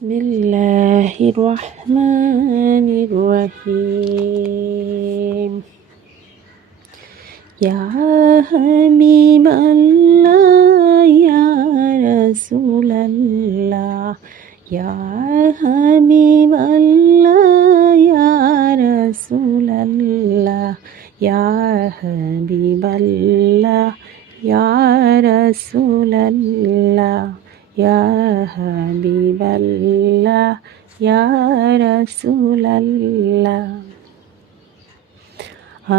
বিসমিল্লাহির রহমানির রহিম। ইয়া হাবিবাল্লাহ ইয়া রাসূলাল্লাহ ইয়া হাবিবাল্লাহ ইয়া রাসূলাল্লাহ ইয়া হাবিবাল্লাহ ইয়া রাসূলাল্লাহ ইয়া হাবিবাল্লাহ ইয়া রাসূলাল্লাহ।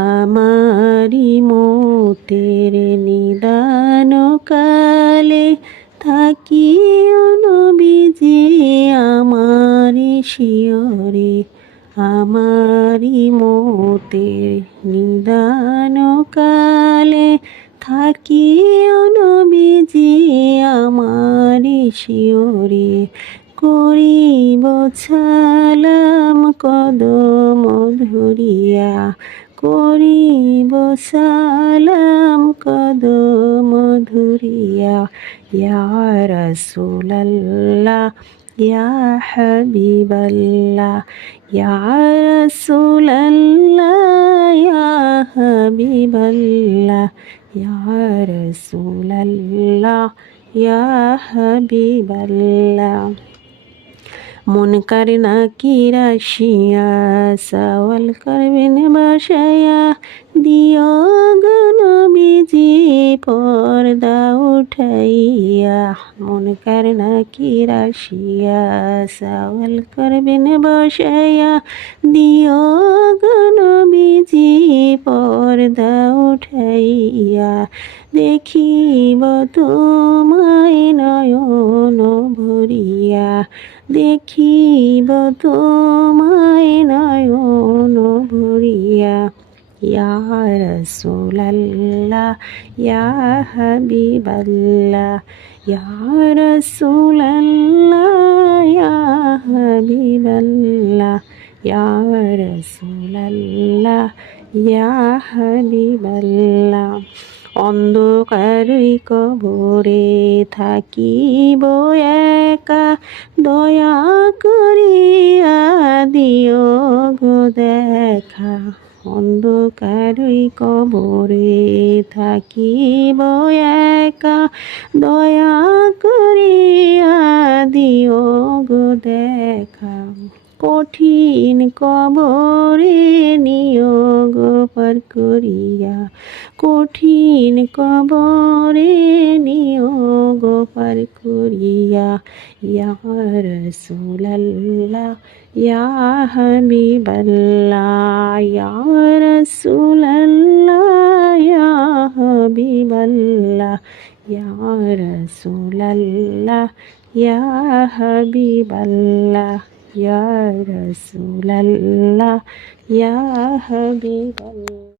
আমারি মতের নিদান কালে থাকিও নবীজি আমারি শিয়রে। আমারি মতের নিদান কালে থাকিও নবীজি আমারি শিয়রে। করিব সালাম কদম ধরিয়া, করিব সালাম কদম ধরিয়া। ইয়া রাসূলাল্লাহ ইয়া হাবিবাল্লাহ ইয়া রাসূলাল্লাহ ইয়া হাবিবাল্লাহ ইয়া রাসূলাল্লাহ ইয়া হাবিবাল্লাহ। মুনকার নাকির আসিয়া সওয়াল করবেন বসায়া, দিও গো নবীজি পর্দা উঠাইয়া। মুনকার নাকির আসিয়া সওয়াল করবেন বসায়া, দিও গো নবীজি পর্দা উঠাইয়া। দেখিব তোমায় নয়ন ভরিয়া, দেখিব তোমায় নয়ন ভরিয়া। ইয়া রাসূলাল্লাহ ইয়া হাবিবাল্লাহ ইয়া রাসূলাল্লাহ ইয়া হাবিবাল্লাহ ইয়া রাসূলাল্লাহ ইয়া হাবিবাল্লাহ। অন্ধকারই কবরে থাকিব একা, দয়া করিয়া দিও গো দেখা। অন্ধকারই কবরে থাকিব একা, দয়া করিয়া দিও গো দেখা। কঠিন কবরে নিও গো পার করিয়া, কঠিন কবরে নিও গো পার করিয়া। ইয়া রাসূলাল্লাহ ইয়া হাবিবাল্লাহ ইয়া রাসূলাল্লাহ ইয়া হাবিবাল্লাহ ইয়া রাসূলাল্লাহ ইয়া হাবিবাল্লাহ ইয়া রাসূলাল্লাহ ইয়া হাবিবাল্লাহ।